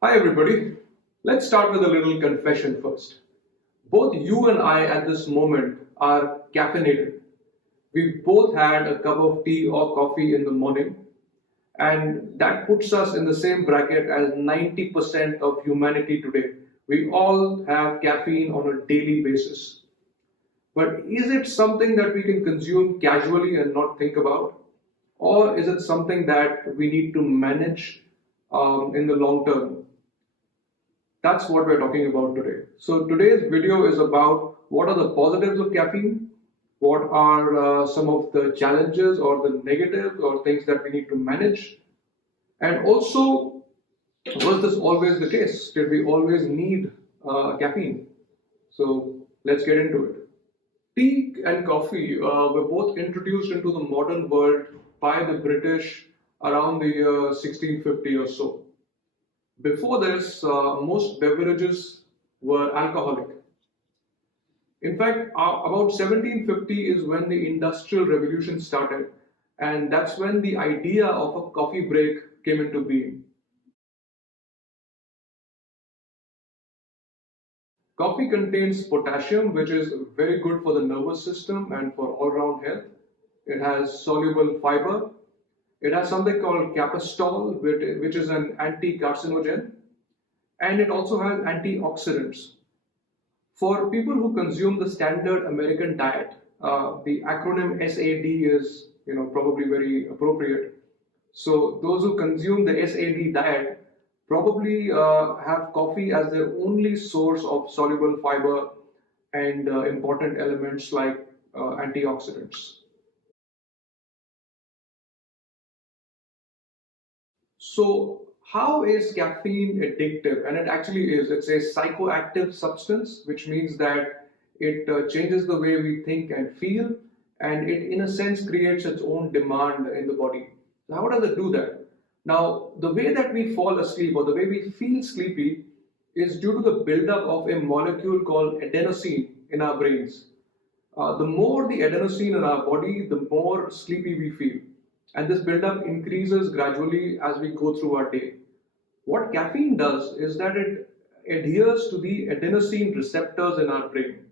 Hi everybody. Let's start with a little confession first. Both you and I at this moment are caffeinated. We both had a cup of tea or coffee in the morning, and that puts us in the same bracket as 90% of humanity today. We all have caffeine on a daily basis. But is it something that we can consume casually and not think about? Or is it something that we need to manage in the long term? That's what we're talking about today. So today's video is about what are the positives of caffeine, what are some of the challenges or the negatives or things that we need to manage, and also was this always the case? Did we always need caffeine? So let's get into it. Tea and coffee were both introduced into the modern world by the British around the year 1650 or so. Before this, most beverages were alcoholic. In fact, about 1750 is when the Industrial Revolution started, and that's when the idea of a coffee break came into being. Coffee contains potassium, which is very good for the nervous system and for all round health. It has soluble fiber. It has something called capistol, which is an anti carcinogen, and it also has antioxidants. For people who consume the standard American diet, the acronym SAD is probably very appropriate. So those who consume the SAD diet probably have coffee as their only source of soluble fiber and important elements like antioxidants. So, how is caffeine addictive? And it actually is. It's a psychoactive substance, which means that it changes the way we think and feel, and it, in a sense, creates its own demand in the body. So how does it do that? Now, the way that we fall asleep or the way we feel sleepy is due to the buildup of a molecule called adenosine in our brains. The more the adenosine in our body, the more sleepy we feel. And this buildup increases gradually as we go through our day. What caffeine does is that it adheres to the adenosine receptors in our brain.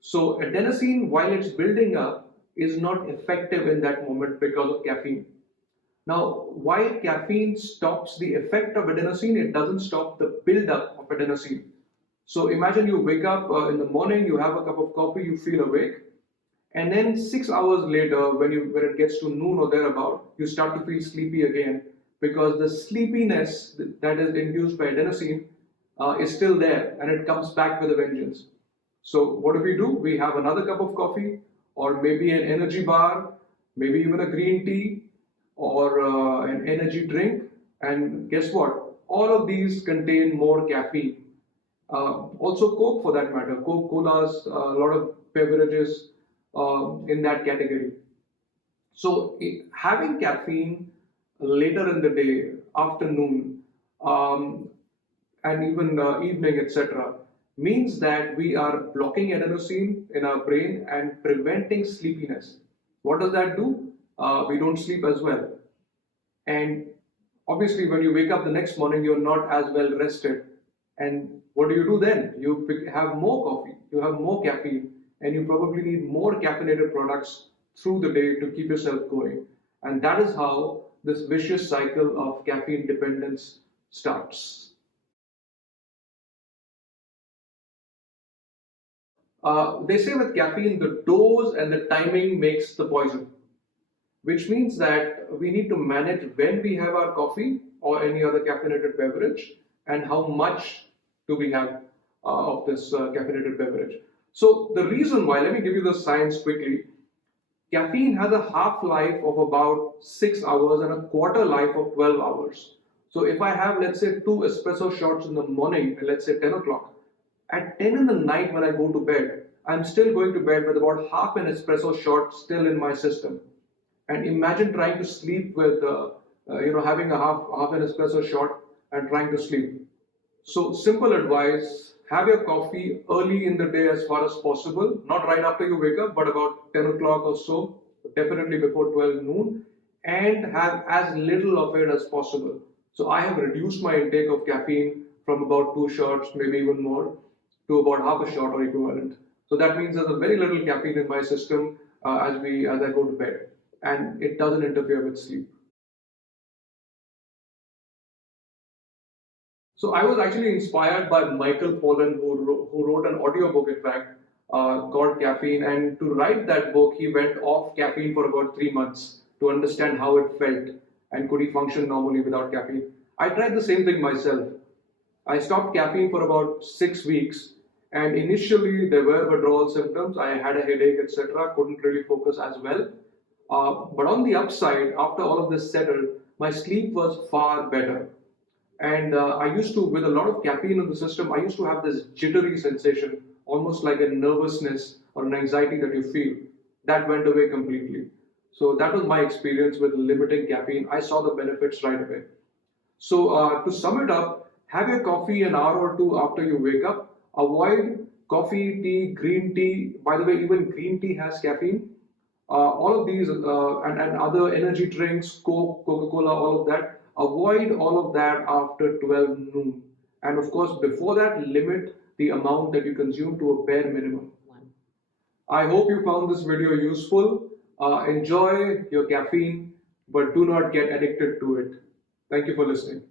So, adenosine, while it's building up, is not effective in that moment because of caffeine. Now, while caffeine stops the effect of adenosine, it doesn't stop the buildup of adenosine. So imagine you wake up in the morning, you have a cup of coffee, you feel awake, and then 6 hours later, when it gets to noon or thereabout, you start to feel sleepy again because the sleepiness that is induced by adenosine is still there and it comes back with a vengeance. So what do? We have another cup of coffee, or maybe an energy bar, maybe even a green tea, or an energy drink, and guess what? All of these contain more caffeine. Also, Coke for that matter. Coke Colas, a lot of beverages in that category. So, having caffeine later in the day, afternoon, um, and even evening, etc., means that we are blocking adenosine in our brain and preventing sleepiness. What does that do? We don't sleep as well. And obviously, when you wake up the next morning, you're not as well rested. And what do then? Have more coffee, you have more caffeine, and you probably need more caffeinated products through the day to keep yourself going. And that is how this vicious cycle of caffeine dependence starts. They say with caffeine, the dose and the timing makes the poison, which means that we need to manage when we have our coffee or any other caffeinated beverage and how much do we have of this caffeinated beverage. So, the reason why, let me give you the science quickly. Caffeine has a half life of about 6 hours and a quarter life of 12 hours. So, if I have, let's say, two espresso shots in the morning, let's say 10 o'clock, at 10 in the night when I go to bed, I'm still going to bed with about half an espresso shot still in my system. And imagine trying to sleep with, having a half an espresso shot and trying to sleep. So, simple advice: have your coffee early in the day as far as possible, not right after you wake up, but about 10 o'clock or so, definitely before 12 noon, and have as little of it as possible. So I have reduced my intake of caffeine from about 2 shots, maybe even more, to about half a shot or equivalent. So that means there's a very little caffeine in my system as I go to bed, and it doesn't interfere with sleep. So I was actually inspired by Michael Pollan, who wrote an audiobook, in fact, called Caffeine. And to write that book, he went off caffeine for about 3 months to understand how it felt and could he function normally without caffeine. I tried the same thing myself. I stopped caffeine for about 6 weeks, and initially there were withdrawal symptoms. I had a headache, etc. Couldn't really focus as well. But on the upside, after all of this settled, my sleep was far better. And I used to, with a lot of caffeine in the system, I used to have this jittery sensation, almost like a nervousness or an anxiety that you feel. That went away completely. So that was my experience with limiting caffeine. I saw the benefits right away. So to sum it up, have your coffee an hour or two after you wake up. Avoid coffee, tea, green tea. By the way, even green tea has caffeine. All of these and other energy drinks, Coke, Coca-Cola, all of that. Avoid all of that after 12 noon. And of course, before that, limit the amount that you consume to a bare minimum. I hope you found this video useful. Enjoy your caffeine, but do not get addicted to it. Thank you for listening.